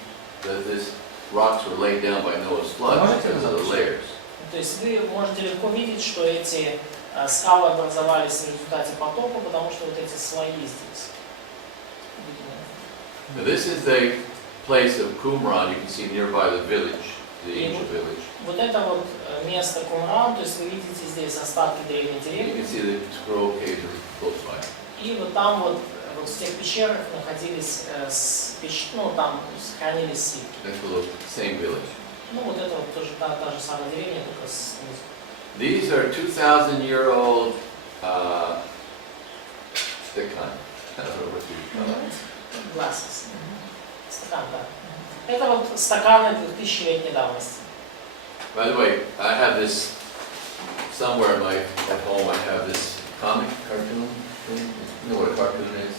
that these rocks were laid down by Noah's flood because of the layers. То есть вы можете легко видеть, что эти скалы образовались в результате потопа, потому что вот эти слои здесь. Now this is the place of Qumran. You can see nearby the village, the ancient village. Вот это вот место Кумран, то есть вы видите здесь остатки древней You деревни. can see the scroll caves are close by. И вот там вот в тех пещерах находились, там сохранились свитки. Next to the same village. Ну вот это вот тоже та же самая деревня, только снизу. These are 2,000-year-old stikhan. I don't know what you call it. Glasses. Стакан, да. Это вот стаканы 2000-летней давности. By the way, I have this somewhere at home. I have this comic cartoon thing. You know what a cartoon is?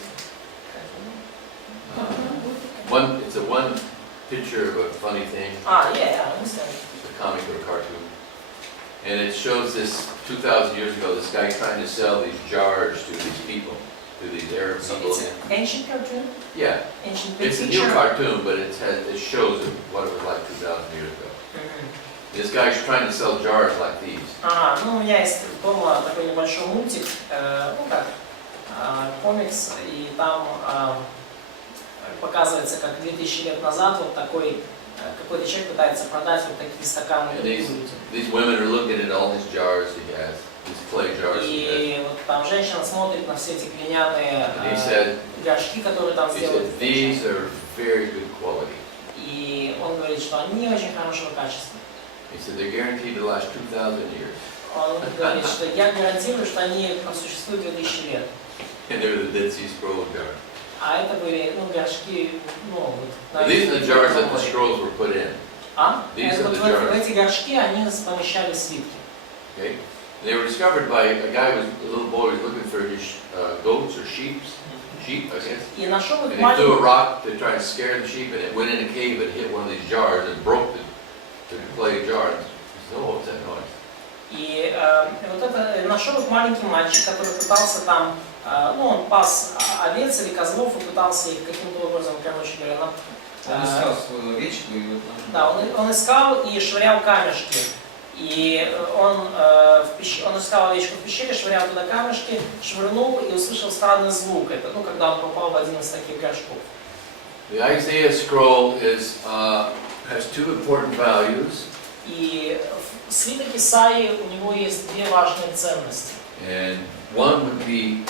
It's a one picture of a funny thing. Yeah, I understand. It's a comic or a cartoon, and it shows this 2,000 years ago. This guy trying to sell these jars to these people, to these Arab So people. it's an ancient cartoon? Yeah, Ancient it's a picture? new cartoon, but it shows what it was like 2,000 years ago. This guy's trying to sell jars like these. Ну у меня есть дома такой небольшой мультик, комикс, и там показывается, как 2000 лет назад вот такой какой-то человек пытается продать вот такие стаканы. And these women are looking at all these jars he has, these clay jars he has. И вот там женщина смотрит на все эти глиняные And he said, горшки, которые там сделаны. these are very good quality. И он говорит, что они очень хорошего качества. He said, they're guaranteed to last 2,000 years. Он говорит, что я гарантирую, что они просуществуют 2000 лет. And they're the Dead Sea Scroll jars. А это были, горшки, вот... These are the jars that the scrolls were put in. These are the jars. В эти горшки они помещали свитки. Okay? And they were discovered by a little boy who was looking for his goats or sheep, I guess. И нашел And их he threw a маленький... rock to try and scare the sheep, and it went in a cave and hit one of these jars and broke the clay jar. He said, oh, what's that noise? И вот это нашел их маленький мальчик, который пытался там, он пас овец или козлов и пытался их каким-то образом, короче говоря, Он искал свою овечку и вот... Да, он искал и швырял камешки. И он искал овечку в пещере, швырял туда камешки, швырнул и услышал странный звук. Это, когда он попал в один из таких горшков. The Isaiah scroll has two important values. И свиток Исаии, у него есть две важные ценности. And one would be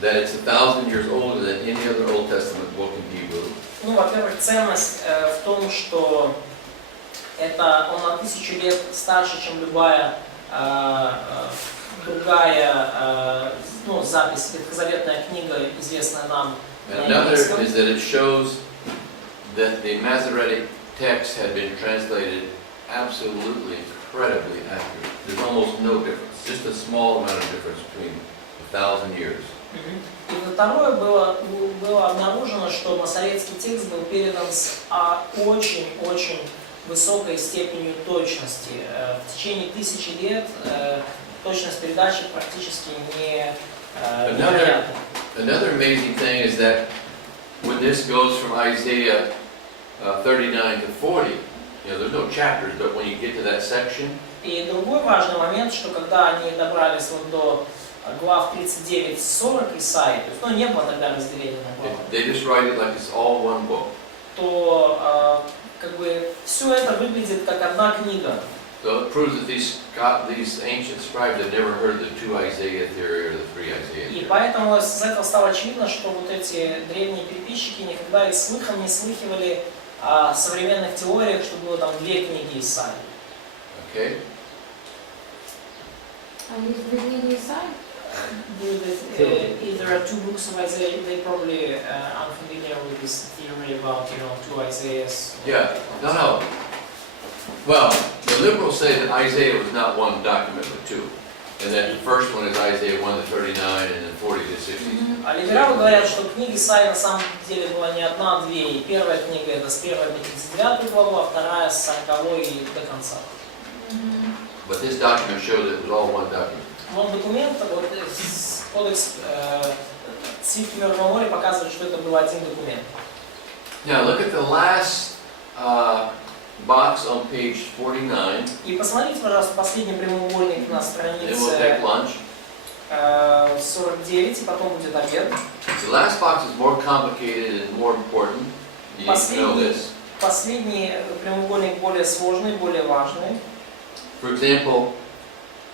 that it's 1,000 years older than any other Old Testament book in Hebrew. Во-первых, ценность в том, что он на 1000 лет старше, чем любая другая запись, ветхозаветная книга, известная нам And на another английском. is that it shows that the Masoretic text had been translated absolutely incredibly accurate. There's almost no difference, just a small amount of difference between 1,000 years. И второе было обнаружено, что масоретский текст был передан с очень-очень высокой степенью точности. В течение 1000 лет точность передачи практически невероятна. Another amazing thing is that when this goes from Isaiah 39 to 40, there's no chapters, but when you get to that section, И другой важный момент, что когда они добрались вот до глав 39-40 Исаии, то есть, не было тогда разделения на главы, they just write it like it's all one book. то как бы все это выглядит как одна книга. So it proves that these ancient scribes had never heard the 2 Isaiah theory or the 3 Isaiah И theory. поэтому из этого стало очевидно, что вот эти древние переписчики никогда и слыхом не слыхивали о современных теориях, что было там 2 книги Исаии. Okay? А есть две книги Исаии? If there are 2 books of Isaiah, they probably unfamiliar with this theory about 2 Isaiahs. Yeah. No. Well, the liberals say that Isaiah was not one document but 2. And that the first one is Isaiah 1 to 39 and then 40 to 60. А либералы говорят, что книга Исаии на самом деле была не одна, а 2. И первая книга это с 1 по 39 главу, а вторая с 40 и до конца. But this document shows that it was all one document. Вот документ, вот кодекс свитки Мертвого моря показывает, что это был один документ. Now look at the last box on page 49. И посмотрите, пожалуйста, последний прямоугольник на Then we'll take странице lunch. 49, и потом будет обед. The last box is more complicated and more important. You need to know this. Последний прямоугольник более сложный, более важный. For example,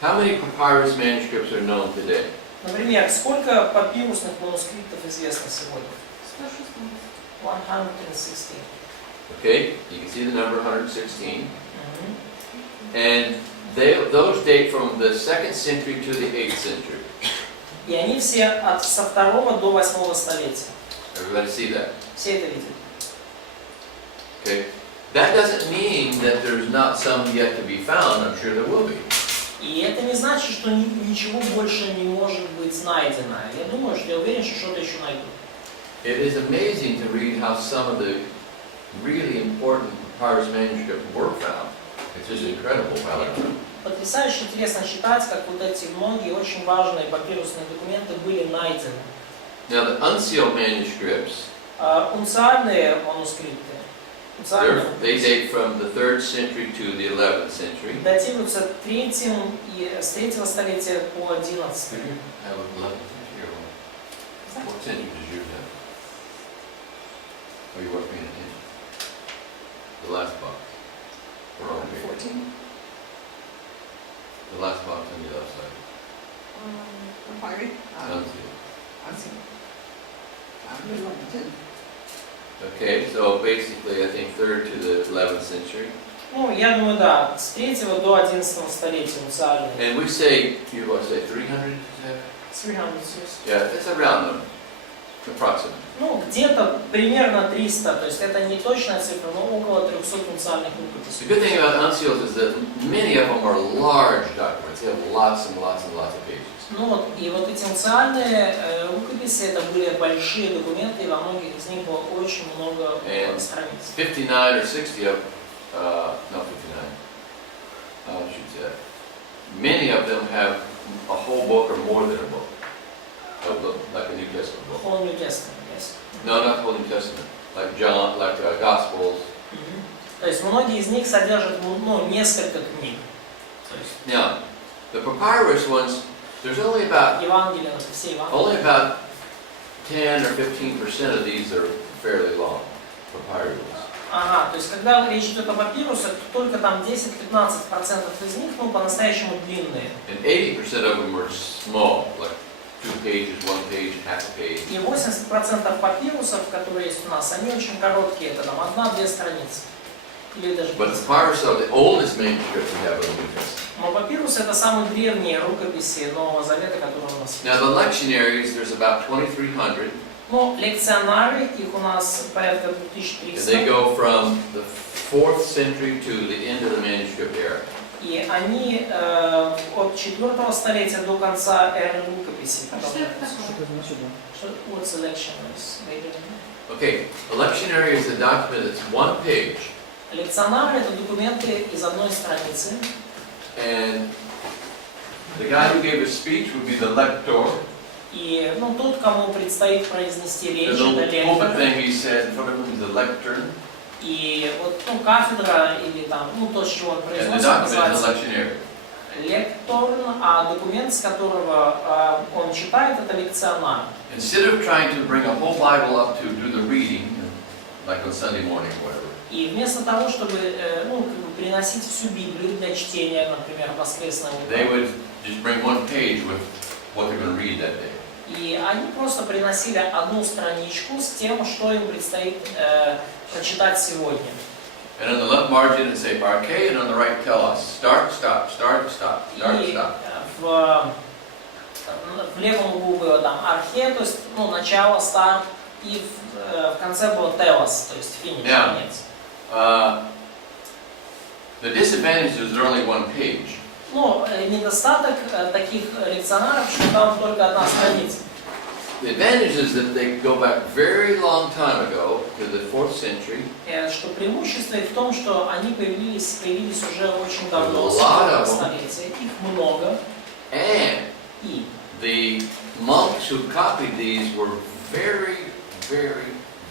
how many papyrus manuscripts are known today? Например, сколько папирусных манускриптов известно сегодня? 116. 116. Okay, you can see the number 116. And those date from the 2nd century to the 8th century. И они все со 2 до 8 столетия. Everybody see that? Все это видят. Okay. That doesn't mean that there's not some yet to be found. I'm sure there will be. И это не значит, что ничего больше не может быть найдено. Я думаю, что я уверен, что что-то еще найдут. It is amazing to read how some of the really important papyrus manuscripts were found. It's just incredible how they're found. Потрясающе интересно читать, как вот эти многие очень важные папирусные документы были найдены. Now the unsealed manuscripts, Унциальные манускрипты, they date from the 3rd century to the 11th century. датируются с 3 столетия по 11. Have 11th century or what? What century does yours have? Oh, you weren't paying attention. The last box. We're on page. 14. The last box on the left side. Papyri? Unsealed. I see. There's one, 10. Okay, so basically I think 3rd to the 11th century. Ну, я думаю, да, с 3 до 11 столетия унциальные. And we say, you want to say 300? 300. Yeah, it's around them, approximately. Ну, где-то примерно 300, то есть это не точная цифра, но около 300 унциальных The рукописей. good thing about unsealed is that many of them are large documents. They have lots and lots and lots of pages. Ну вот, и вот эти унциальные рукописи, это были большие документы, и во многих из них было очень много страниц. 59 or 60 of, no 59, I should say. Many of them have a whole book or more than a book, like a New Testament book. Whole New Testament, yes. No, not the whole New Testament, like John, like Gospels. То есть многие из них содержат несколько книг. Now, the papyrus ones, there's only about Евангелие, все Евангелия. 10 or 15% of these are fairly long papyrus. Ага, то есть когда речь идет о папирусах, то только там 10-15% из них, по-настоящему длинные. And 80% of them are small, like 2 pages, 1 page, half a page. И 80% папирусов, которые есть у нас, они очень короткие, это там 1-2 страницы. Или даже But the papyrus of the oldest manuscripts we have in the New Testament. Но папирус это самые древние рукописи Нового Завета, которые у нас Now есть. the lectionaries, there's about 2,300, Но лекционары, их у нас порядка and they 2300. go from the 4th century to the end of the manuscript era. И они от 4 столетия до конца эры рукописи. А что это такое? Что это значит, да? Что what's a lectionaries? Okay, a lectionary is a document that's one page, Лекционары это документы из одной страницы. and the guy who gave a speech would be the lector. И тот, кому предстоит произнести The речь, little это pulpit лектор. thing he said in front of him is the lectern, И вот кафедра или там, то, с чего он and the произносит, document is the называется lectionary. лекторн, а документ, с которого он читает, это лекционар. Instead of trying to bring a whole Bible up to do the reading, like on Sunday morning or whatever, И вместо того, чтобы приносить всю Библию для чтения, например, в воскресное they утро, would just bring one page with what they're going to read that day. и они просто приносили одну страничку с тем, что им предстоит прочитать сегодня. And on the left margin it say arche, and on the right tell us start, stop, start, stop, start, И stop. в левом углу было там архе, то есть начало, старт, и в конце было телос, то есть финиш, Yeah. конец. The disadvantage is there's only one page. Но недостаток таких лекционаров, что там только одна страница. The advantage is that they go back very long time ago to the 4th century. Что преимущество в том, что они появились уже очень давно, There's с a lot 4 of them. столетия, их много, And и the monks who copied these were very, very,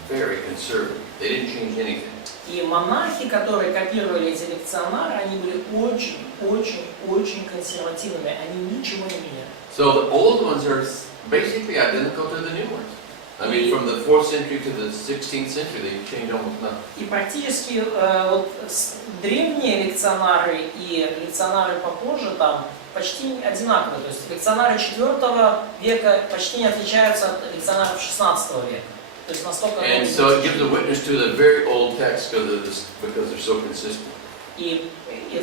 very conservative. They didn't change anything. И монахи, которые копировали эти лекционары, они были очень, очень, очень консервативными, они ничего не меняли. So the old ones are basically identical to the new ones. I mean, from the 4th century to the 16th century, they changed almost nothing. И практически древние лекционары и лекционары попозже там почти одинаковые. То есть лекционары 4 века почти не отличаются от лекционаров 16 века. То есть настолько... And so it gives a witness to the very old text because they're so consistent. И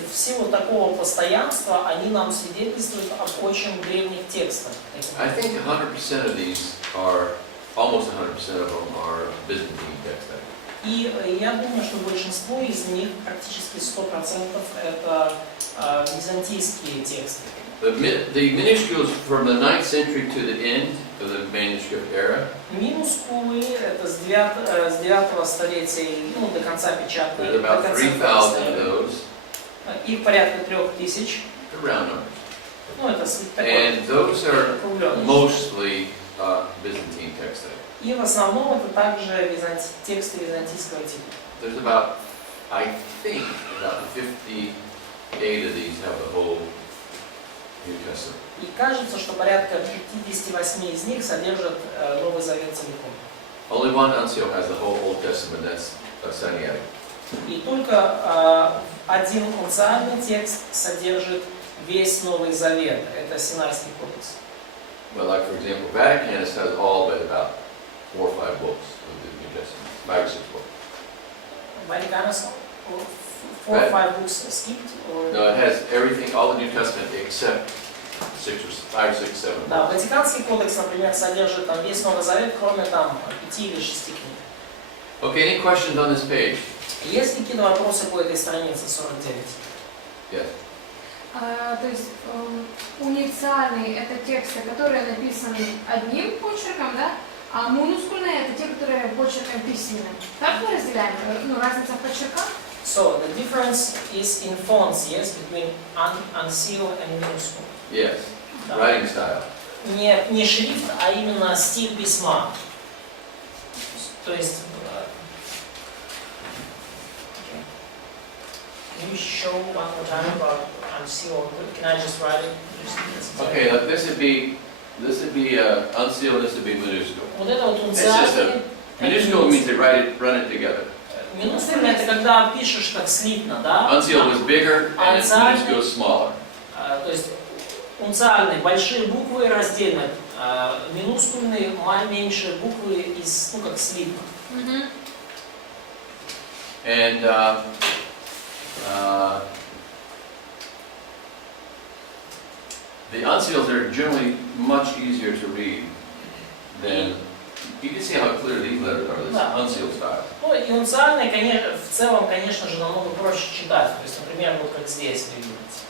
в силу такого постоянства они нам свидетельствуют об очень древних текстах. I think 100% of these are, almost 100% of them are Byzantine texts. И я думаю, что большинство из них, практически 100%, это византийские тексты. The minuscules from the 9th century to the end of the manuscript era, Минускулы это с 9 столетия до конца печатной. there's about 3,000 of those, Их порядка 3000. they're round numbers. Это такой And those are округленный. mostly Byzantine texts. И в основном это также тексты византийского типа. There's about, I think, about 58 of these have the whole New Testament. И кажется, что порядка 58 из них содержат Новый Завет целиком. Only one uncial has the whole Old Testament, that's Sinaitic. И только один унциальный текст содержит весь Новый Завет. Это Синайский кодекс. Well, like for example, Vaticanus has all but about 4 or 5 books of the New Testament, 5 or 6 books. Vaticanus, 4 or 5 books skipped? Or... No, it has everything, all the New Testament except 5, 6, 7 Да, books. Ватиканский кодекс, например, содержит там весь Новый Завет, кроме там 5 или 6 книг. Okay, any questions on this page? Есть ли какие-то вопросы по этой странице 49? Yes. То есть унициальные это тексты, которые написаны одним почерком, да? А мунускульные это те, которые почерком письменным. Так мы разделяем? Разница в почерках? So, the difference is in fonts, yes, between uncial and minuscule. Yes. Да. Writing style. Не шрифт, а именно стиль письма. То есть... Can you show one more time about uncial? Can I just write it? Okay, look, this would be uncial, this would be minuscule. Вот это вот It's just унциальный. Minuscule means they run it together. Минускульный это когда пишешь так слитно, да? Uncial was bigger and minuscule is smaller. То есть унциальные большие буквы раздельно, минускульные меньшие буквы из, как слитно. And The unseals are generally much easier to read than, you can see how clear these letters are, this Да. unsealed style. Ну, и унциальные, конечно, в целом, конечно же, намного проще читать. То есть, например, вот как здесь вы видите.